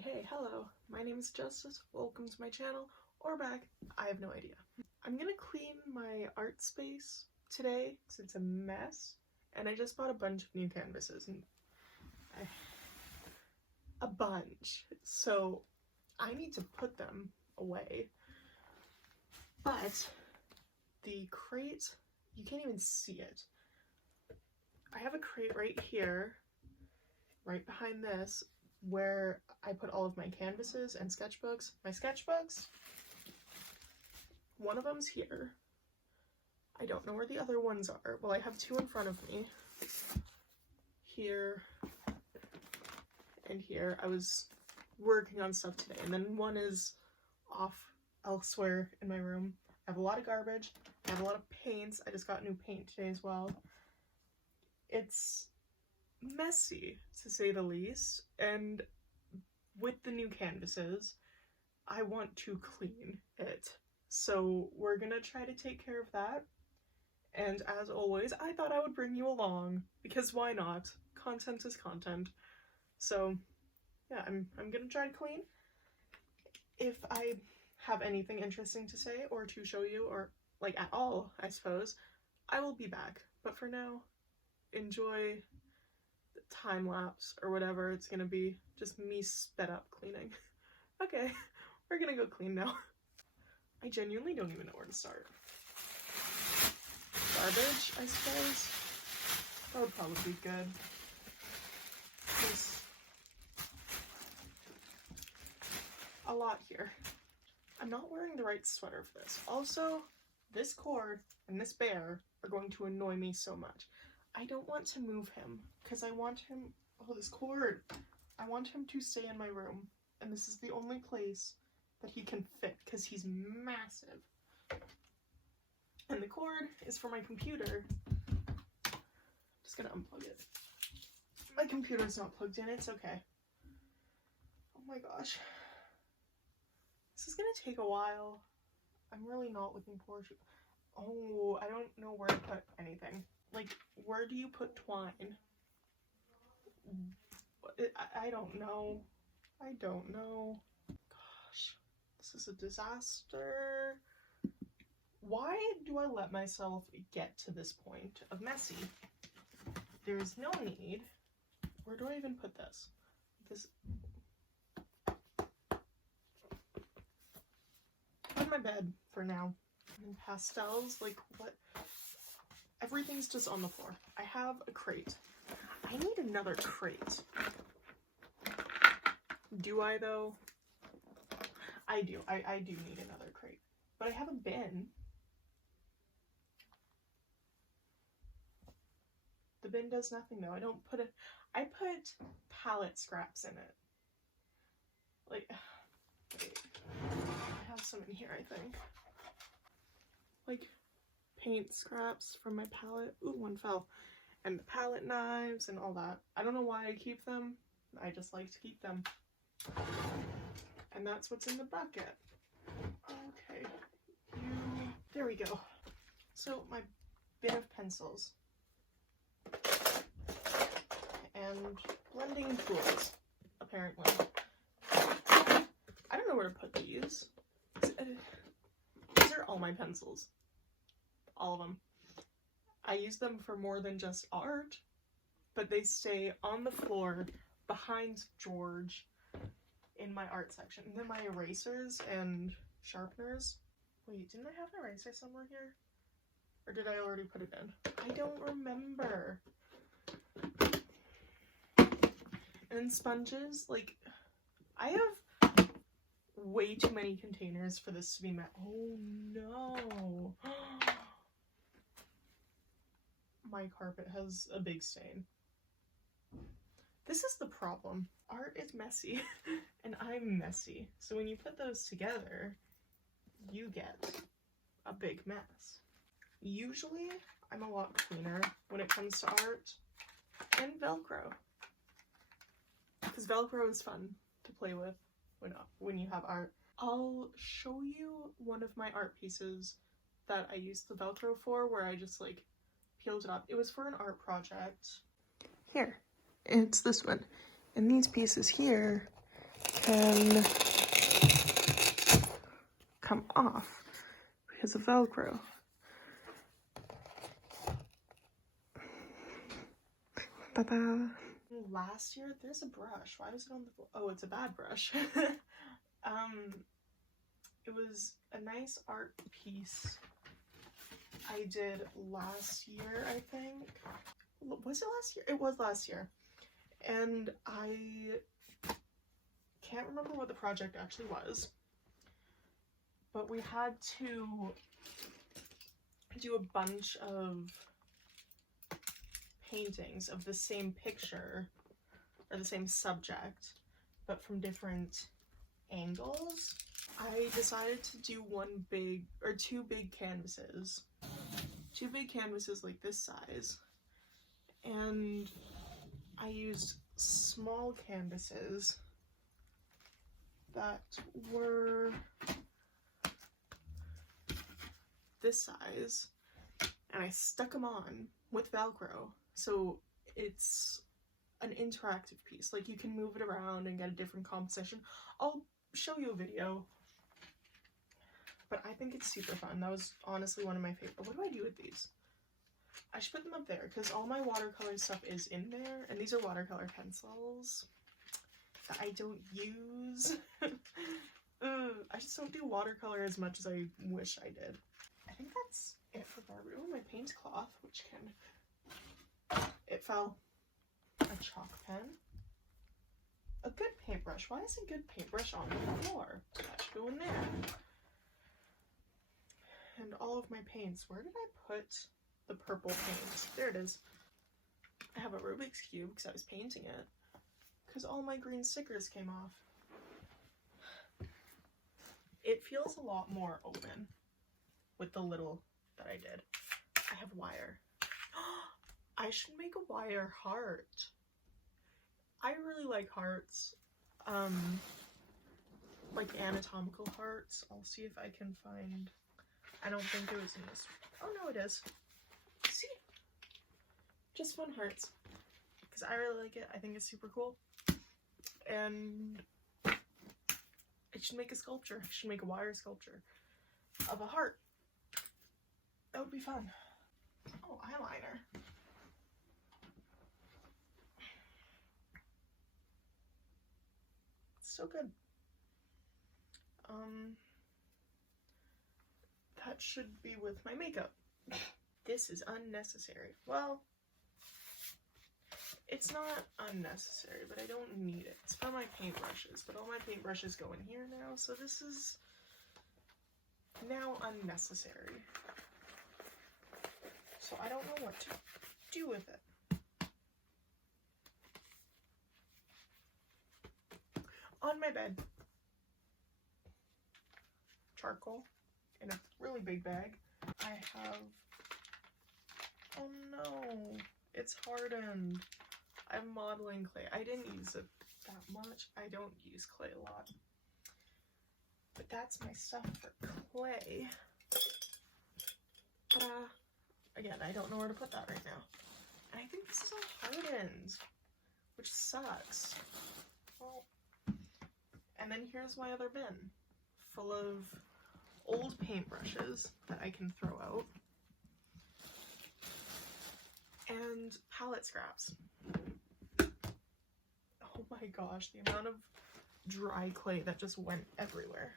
Hey, hello. My name is Justice. Welcome to my channel, or back. I have no idea. I'm gonna clean my art space today because it's a mess, and I just bought a bunch of new canvases, and a bunch. So I need to put them away. But the crate, you can't even see it. I have a crate right here, right behind this, where I put all of my canvases and sketchbooks. My sketchbooks, one of them's here. I don't know where the other ones are. Well, I have two in front of me. Here and here. I was working on stuff today, and then one is off elsewhere in my room. I have a lot of garbage. I have a lot of paints. I just got new paint today as well. It's messy, to say the least, and with the new canvases, I want to clean it. So we're gonna try to take care of that. And as always, I thought I would bring you along, because why not? Content is content. So yeah, I'm gonna try to clean. If I have anything interesting to say or to show you, or like at all, I suppose, I will be back. But for now, enjoy the time lapse or whatever it's gonna be, just me sped up cleaning. Okay, we're gonna go clean now. I genuinely don't even know where to start. Garbage, I suppose. That would probably be good. There's a lot here. I'm not wearing the right sweater for this. Also, this cord and this bear are going to annoy me so much. I don't want to move him because I want him, oh, this cord. I want him to stay in my room, and this is the only place that he can fit because he's massive. And the cord is for my computer. Just gonna unplug it. My computer's not plugged in, it's okay. Oh my gosh. This is gonna take a while. I'm really not looking forward to. Oh, I don't know where to put anything. Like, where do you put twine? I don't know. I don't know. Gosh, this is a disaster. Why do I let myself get to this point of messy? There's no need. Where do I even put this? On my bed for now. And pastels, like what? Everything's just on the floor. I have a crate. I need another crate. Do I though? I do. I do need another crate. But I have a bin. The bin does nothing though. I don't put it. I put palette scraps in it. Like, wait. I have some in here, I think. Like, paint scraps from my palette. Ooh, one fell. And the palette knives and all that. I don't know why I keep them. I just like to keep them. And that's what's in the bucket. Okay. There we go. So, my bin of pencils. And blending tools, apparently. I don't know where to put these. These are all my pencils. All of them. I use them for more than just art, but they stay on the floor behind George in my art section. And then my erasers and sharpeners. Wait, didn't I have an eraser somewhere here? Or did I already put it in? I don't remember. And sponges, like, I have way too many containers for this to be met. Oh no. My carpet has a big stain. This is the problem. Art is messy and I'm messy. So when you put those together, you get a big mess. Usually, I'm a lot cleaner when it comes to art and Velcro. Because Velcro is fun to play with when you have art. I'll show you one of my art pieces that I used the Velcro for, where I just like peeled it up. It was for an art project. Here, it's this one. And these pieces here can come off because of Velcro. Ta-da! Last year, there's a brush. Why was it on the floor? Oh, it's a bad brush. It was a nice art piece I did last year, I think. Was it last year? It was last year. And I can't remember what the project actually was, but we had to do a bunch of paintings of the same picture or the same subject, but from different angles. I decided to do two big canvases like this size, and I used small canvases that were this size, and I stuck them on with Velcro, so it's an interactive piece. Like, you can move it around and get a different composition. I'll show you a video, but I think it's super fun. That was honestly one of my favorite. What do I do with these? I should put them up there because all my watercolor stuff is in there, and these are watercolor pencils that I don't use. I just don't do watercolor as much as I wish I did. I think that's it for Barbie. Oh, my paint cloth, which it fell. A chalk pen. A good paintbrush. Why is a good paintbrush on the floor? That should go in there. And all of my paints. Where did I put the purple paint? There it is. I have a Rubik's Cube because I was painting it. Because all my green stickers came off. It feels a lot more open with the little that I did. I have wire. I should make a wire heart. I really like hearts. Like anatomical hearts. I'll see if I can find... I don't think it was in this. Oh no, it is. See? Just fun hearts. Because I really like it. I think it's super cool. And I should make a sculpture. I should make a wire sculpture of a heart. That would be fun. Oh, eyeliner. It's so good. That should be with my makeup. This is unnecessary. Well, it's not unnecessary, but I don't need it. It's for my paintbrushes, but all my paintbrushes go in here now, so this is now unnecessary. So I don't know what to do with it. On my bed, charcoal in a really big bag. I have, oh no, it's hardened. I have modeling clay. I didn't use it that much. I don't use clay a lot. But that's my stuff for clay. Again, I don't know where to put that right now. And I think this is all hardened, which sucks. Well, and then here's my other bin, full of old paintbrushes that I can throw out. And palette scraps. Oh my gosh, the amount of dry clay that just went everywhere.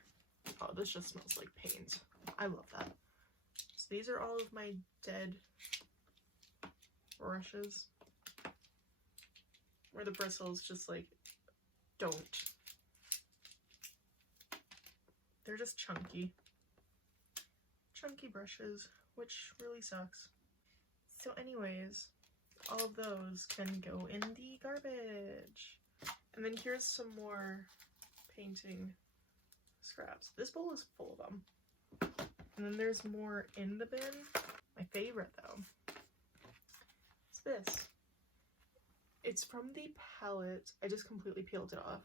Oh, this just smells like paint. I love that. So these are all of my dead brushes, where the bristles just like don't. They're just chunky brushes, which really sucks. So anyways, all of those can go in the garbage. And then here's some more painting scraps. This bowl is full of them. And then there's more in the bin. My favorite though is this. It's from the palette. I just completely peeled it off.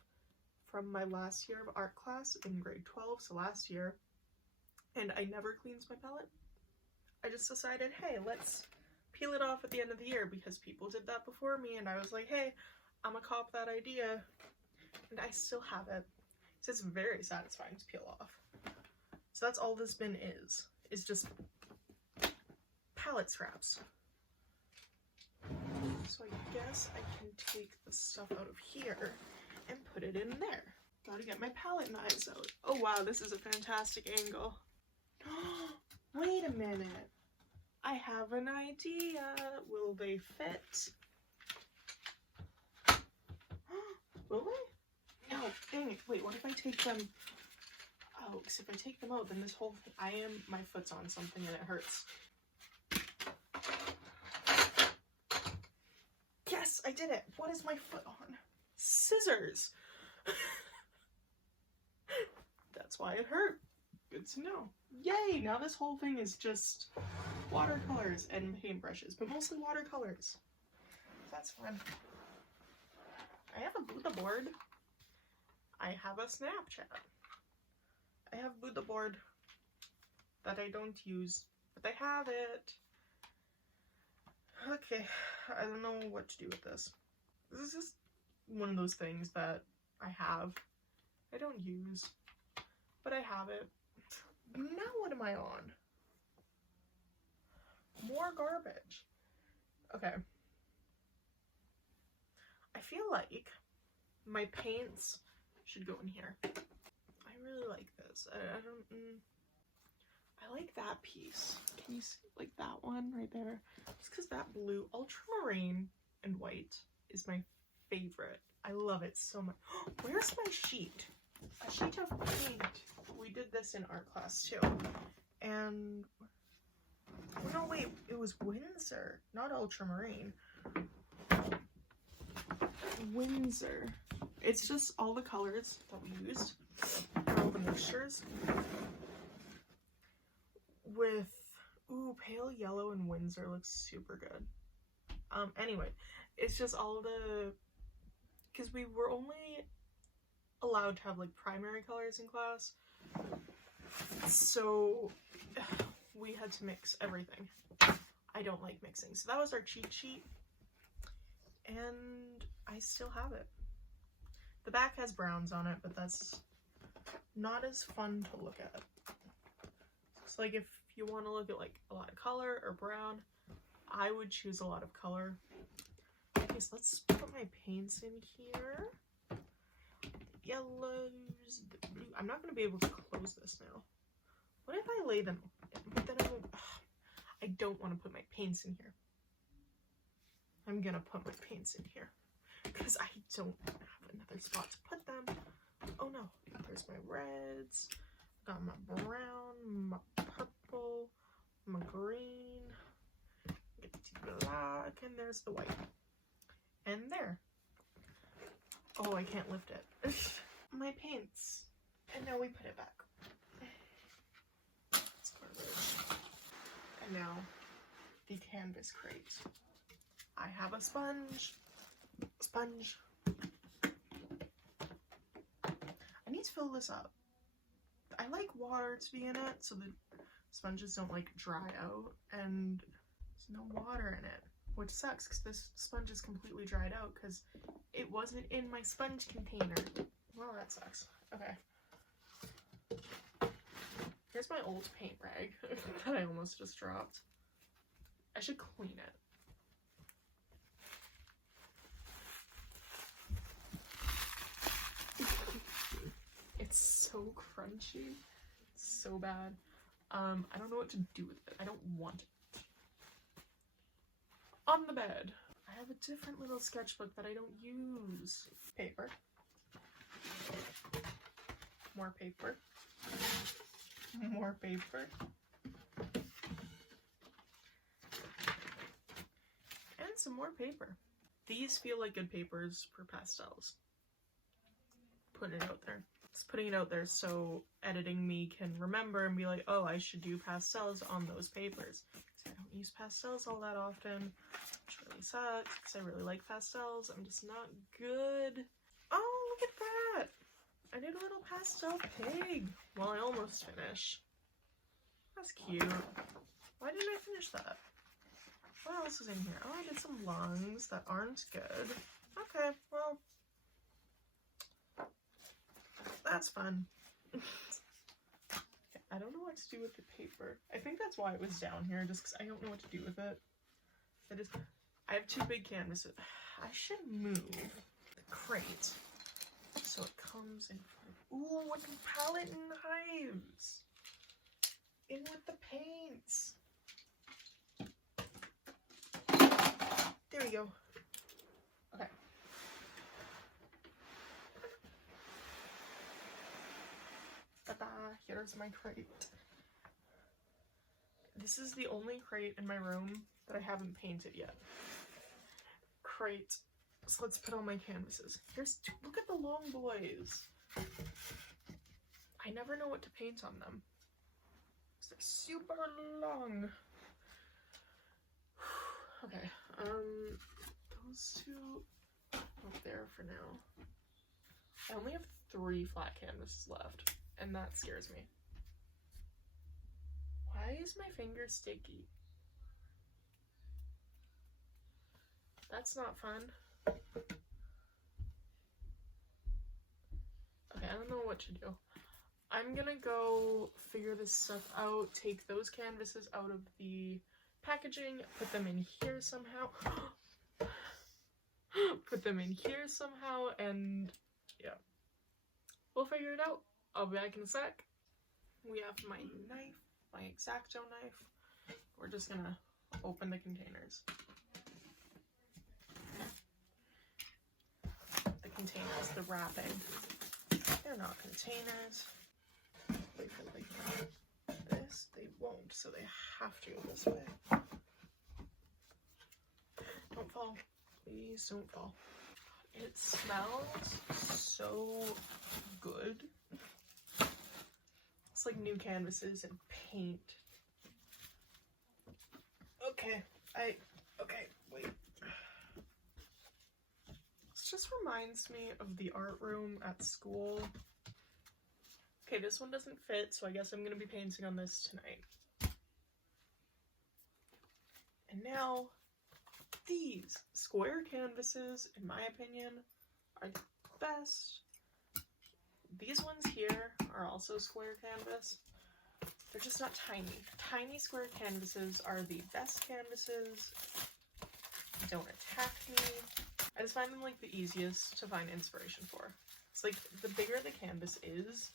From my last year of art class in grade 12, so last year. And I never cleans my palette. I just decided, hey, let's peel it off at the end of the year because people did that before me, and I was like, hey, I'm gonna cop that idea. And I still have it. So it's very satisfying to peel off. So that's all this bin is just palette scraps. So I guess I can take the stuff out of here and put it in there. Gotta get my palette knives out. Oh wow, this is a fantastic angle. Wait a minute. I have an idea. Will they fit? Will they? No, dang it. Wait, what if I take them? Oh, because if I take them out, then this whole thing, my foot's on something and it hurts. Yes, I did it. What is my foot on? Scissors. That's why it hurt. Good to know. Yay, now this whole thing is just watercolors and paintbrushes, but mostly watercolors. That's fun. I have a Buddha board. I have a Snapchat. I have Buddha board that I don't use, but I have it. Okay, I don't know what to do with this. This is just one of those things that I have. I don't use, but I have it. Now what am I on? More garbage. Okay. I feel like my paints should go in here. I really like this. I like that piece. Can you see, like that one right there? Just because that blue, ultramarine and white is my favorite. I love it so much. Where's my sheet? A sheet of paint. We did this in art class too. And, oh no wait, it was Windsor, not ultramarine. Windsor. It's just all the colors that we used, all the mixtures. With, ooh, pale yellow and Windsor looks super good. Anyway, it's just all the, because we were only allowed to have like primary colors in class, so we had to mix everything. I don't like mixing, so that was our cheat sheet, and I still have it. The back has browns on it, but that's not as fun to look at. So like if you want to look at like a lot of color or brown, I would choose a lot of color. Okay, so let's put my paints in here. Yellows, the blue. I'm not going to be able to close this now. What if I lay them? But then I don't want to put my paints in here. I'm going to put my paints in here because I don't have another spot to put them. Oh no, there's my reds. Got my brown, my purple, my green. Get the black, and there's the white. And there. Oh, I can't lift it. My paints. And now we put it back. It's garbage. And now the canvas crate. I have a sponge. Sponge. I need to fill this up. I like water to be in it so the sponges don't like dry out, and there's no water in it, which sucks because this sponge is completely dried out because it wasn't in my sponge container. Well, that sucks. Okay. Here's my old paint rag that I almost just dropped. I should clean it. It's so crunchy. It's so bad. I don't know what to do with it. I don't want it. On the bed, I have a different little sketchbook that I don't use. Paper. More paper. More paper. And some more paper. These feel like good papers for pastels. Putting it out there. Just putting it out there so editing me can remember and be like, oh, I should do pastels on those papers. I don't use pastels all that often, which really sucks because I really like pastels. I'm just not good. Oh, look at that! I did a little pastel pig. Well, I almost finished. That's cute. Why didn't I finish that? What else is in here? Oh, I did some lungs that aren't good. Okay, well, That's fun. I don't know what to do with the paper. I think that's why it was down here, just because I don't know what to do with it. I have 2 big canvases. I should move the crate so it comes in front. Ooh, with the palette knives! In with the paints! There we go. Okay. Ta-da! Here's my crate. This is the only crate in my room that I haven't painted yet. Crate. So let's put all my canvases. Look at the long boys. I never know what to paint on them. They're super long. Okay, those 2 up there for now. I only have 3 flat canvases left, and that scares me. Why is my finger sticky? That's not fun. Okay, I don't know what to do. I'm gonna go figure this stuff out, take those canvases out of the packaging, put them in here somehow. Put them in here somehow, and yeah. We'll figure it out. I'll be back in a sec. We have my knife, my X-Acto knife. We're just gonna open the containers. The containers, the wrapping. They're not containers. Wait for this. They won't, so they have to go this way. Don't fall. Please don't fall. It smells so good. It's like new canvases and paint. Okay, wait. This just reminds me of the art room at school. Okay, this one doesn't fit, so I guess I'm gonna be painting on this tonight. And now, these square canvases, in my opinion, are the best. These ones here are also square canvas. They're just not tiny. Tiny square canvases are the best canvases. Don't attack me. I just find them like the easiest to find inspiration for. It's like the bigger the canvas is,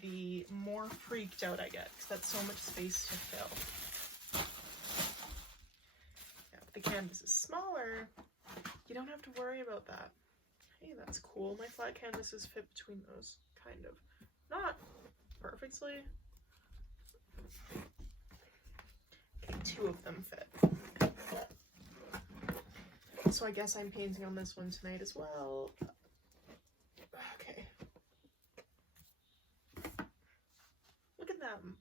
the more freaked out I get, because that's so much space to fill. Yeah, if the canvas is smaller, you don't have to worry about that. Hey, that's cool. My flat canvases fit between those, kind of. Not perfectly. Okay, 2 of them fit. So I guess I'm painting on this one tonight as well. Okay. Look at them.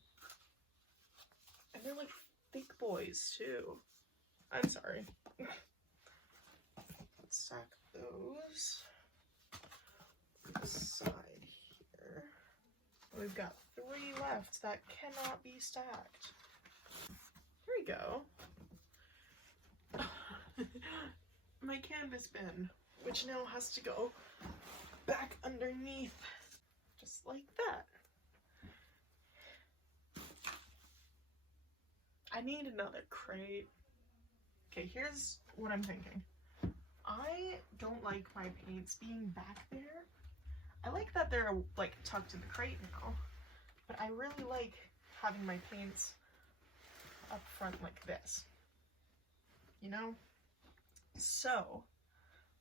And they're like thick boys too. I'm sorry. Let's stack those aside here. We've got 3 left that cannot be stacked. Here we go. My canvas bin, which now has to go back underneath, just like that. I need another crate. Okay, here's what I'm thinking. I don't like my paints being back there. I like that they're like tucked in the crate now, but I really like having my paints up front like this, you know? So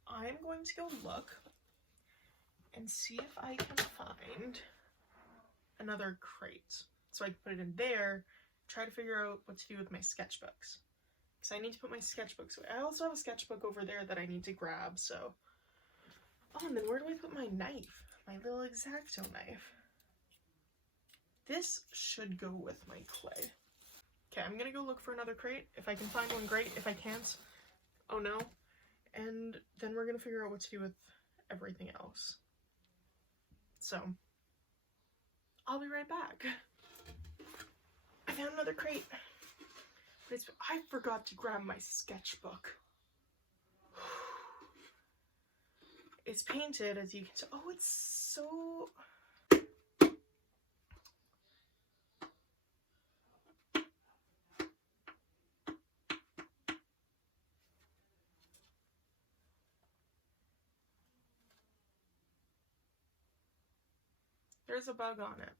I'm going to go look and see if I can find another crate so I can put it in there, try to figure out what to do with my sketchbooks, because I need to put my sketchbooks away. I also have a sketchbook over there that I need to grab, so. Oh, and then where do I put my knife? My little X-Acto knife. This should go with my clay. Okay, I'm gonna go look for another crate. If I can find one, great. If I can't, oh no. And then we're gonna figure out what to do with everything else. So, I'll be right back. I found another crate. But I forgot to grab my sketchbook. It's painted, as you can tell. Oh, it's so... There's a bug on it.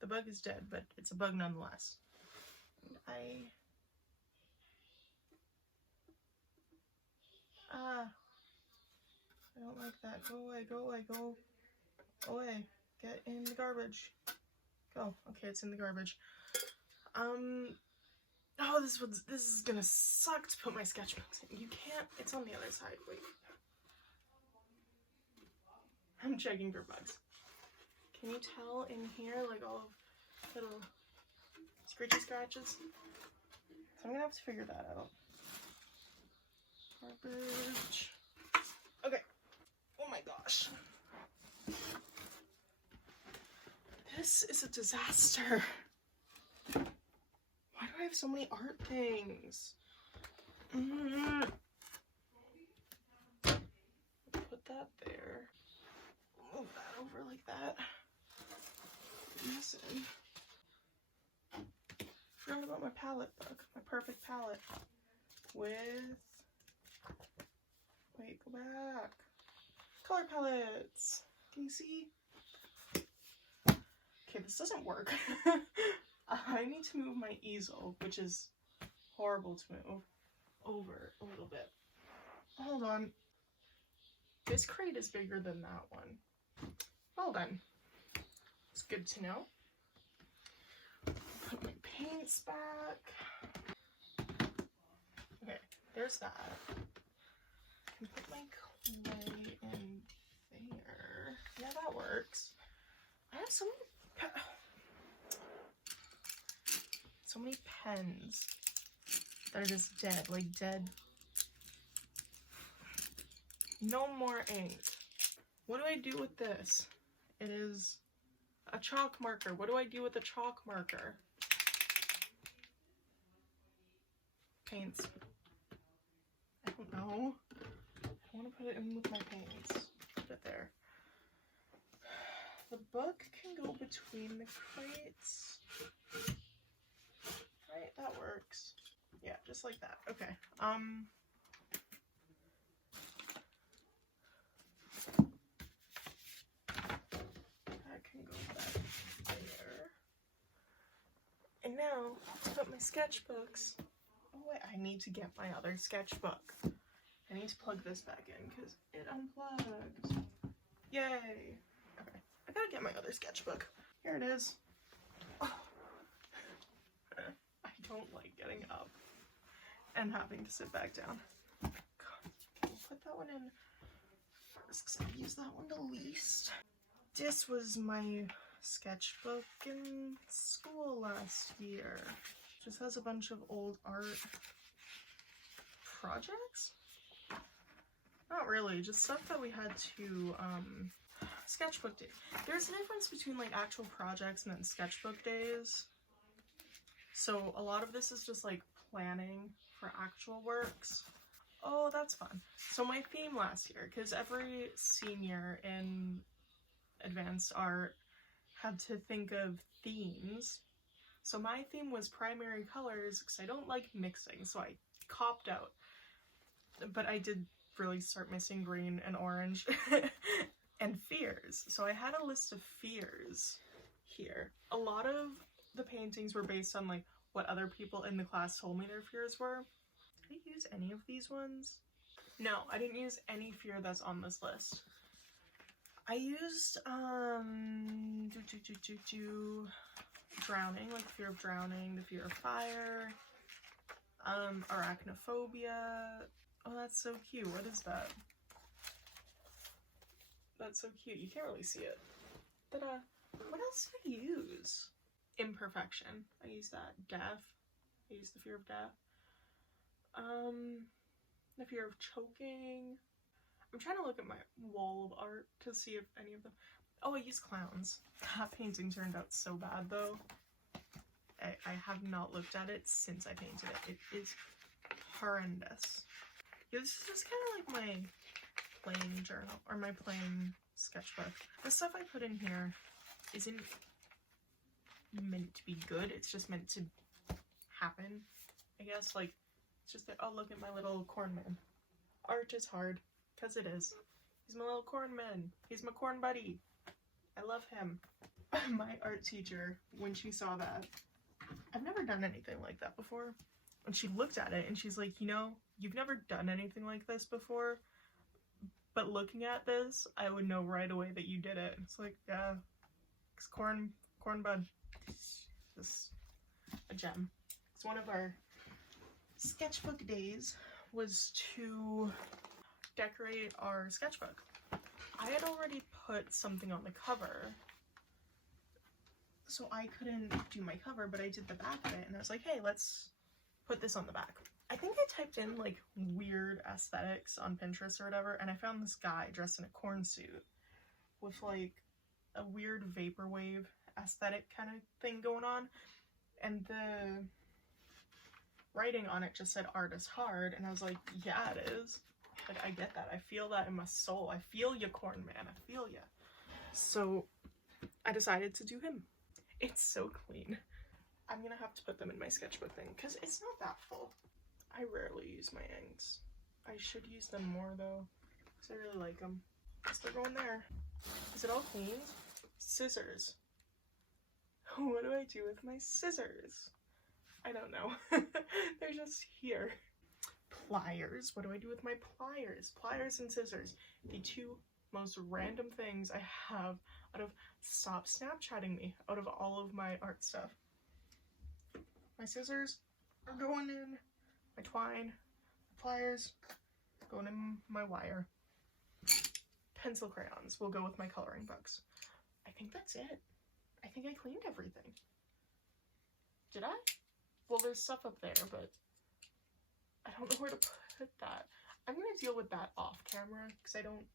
The bug is dead, but it's a bug nonetheless. I don't like that. Go away, go away, go away. Get in the garbage. Go. Okay, it's in the garbage. Oh, this is gonna suck to put my sketchbooks in. You can't, it's on the other side. Wait. I'm checking for bugs. Can you tell in here, like, all of little screechy scratches? So I'm gonna have to figure that out. Garbage. Okay. Oh my gosh. This is a disaster. Why do I have so many art things? Put that there. Move that over like that. Listen. Forgot about my palette book. My perfect palette. With... Wait, go back. Color palettes. Can you see? Okay, this doesn't work. I need to move my easel, which is horrible to move, over a little bit. Hold on. This crate is bigger than that one. Well then. It's good to know. Put my paints back. Okay, there's that. I can put my clay in there. Yeah, that works. I have so many pens that are just dead, like dead. No more ink. What do I do with this? It is a chalk marker. What do I do with a chalk marker? Paints. I don't know. I want to put it in with my paints. Put it there. The book can go between the crates. Right, that works. Yeah, just like that. Okay. That can go back there. And now, to put my sketchbooks. Oh wait, I need to get my other sketchbook. I need to plug this back in because it unplugged. Yay! Okay, I gotta get my other sketchbook. Here it is. Oh. I don't like getting up and having to sit back down. God, we'll put that one in first because I've used that one the least. This was my sketchbook in school last year. Just has a bunch of old art projects? Not really, just stuff that we had to sketchbook day. There's a difference between like actual projects and then sketchbook days. So a lot of this is just like planning for actual works. Oh, that's fun. So my theme last year, because every senior in advanced art had to think of themes. So my theme was primary colors because I don't like mixing, so I copped out. But I did really start missing green and orange and fears. So I had a list of fears here. A lot of the paintings were based on like what other people in the class told me their fears were. Did I use any of these ones? No, I didn't use any fear that's on this list. I used drowning, like fear of drowning, the fear of fire, arachnophobia. Oh, that's so cute. What is that? That's so cute. You can't really see it. Ta-da! What else did I use? Imperfection. I used that. Death. I used the fear of death. The fear of choking. I'm trying to look at my wall of art to see if any of them... Oh, I used clowns. That painting turned out so bad, though. I have not looked at it since I painted it. It is horrendous. Yeah, this is just kind of like my plain journal, or my plain sketchbook. The stuff I put in here isn't meant to be good, it's just meant to happen, I guess. Like, it's just that, oh, look at my little corn man. Art is hard, because it is. He's my little corn man. He's my corn buddy. I love him. My art teacher, when she saw that, I've never done anything like that before. And she looked at it and she's like, you know, you've never done anything like this before, but looking at this, I would know right away that you did it. It's like, yeah, it's corn bud. Just a gem. It's one of our sketchbook days was to decorate our sketchbook. I had already put something on the cover, so I couldn't do my cover, but I did the back of it, and I was like, hey, let's put this on the back. I think I typed in like weird aesthetics on Pinterest or whatever, and I found this guy dressed in a corn suit with like a weird vaporwave aesthetic kind of thing going on, and the writing on it just said art is hard, and I was like, yeah, it is. Like, I get that. I feel that in my soul. I feel ya, corn man. I feel ya. So I decided to do him. It's so clean. I'm gonna have to put them in my sketchbook thing because it's not that full. I rarely use my inks. I should use them more though because I really like them. So they're going there. Is it all clean? Scissors. What do I do with my scissors? I don't know. They're just here. Pliers. What do I do with my pliers? Pliers and scissors. The two most random things I have out of stop Snapchatting me out of all of my art stuff. My scissors are going in my twine. My pliers going in my wire. Pencil crayons will go with my coloring books. I think that's it. I think I cleaned everything. Did I? Well, there's stuff up there, but I don't know where to put that. I'm gonna deal with that off camera because I don't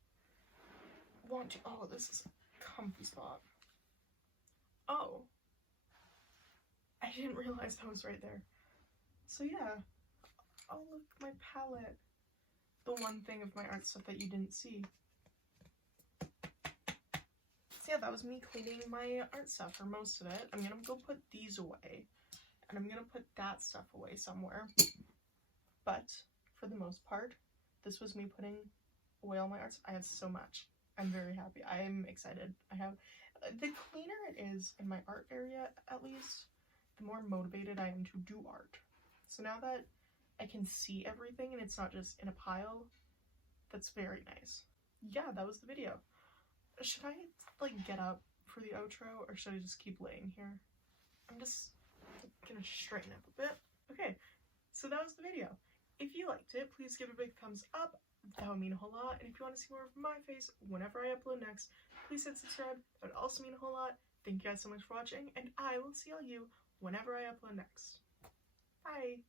want to. Oh, this is a comfy spot. Oh. I didn't realize that was right there. So yeah. Oh, look, my palette. The one thing of my art stuff that you didn't see. So yeah, that was me cleaning my art stuff for most of it. I'm gonna go put these away. And I'm gonna put that stuff away somewhere. But for the most part, this was me putting away all my art stuff. I have so much. I'm very happy. I'm excited. I have, the cleaner it is in my art area, at least, the more motivated I am to do art. So now that I can see everything and it's not just in a pile, that's very nice. Yeah, that was the video. Should I, like, get up for the outro, or should I just keep laying here? I'm just gonna straighten up a bit. Okay, so that was the video. If you liked it, please give it a big thumbs up. That would mean a whole lot. And if you want to see more of my face whenever I upload next, please hit subscribe. That would also mean a whole lot. Thank you guys so much for watching, and I will see all you whenever I upload next. Bye!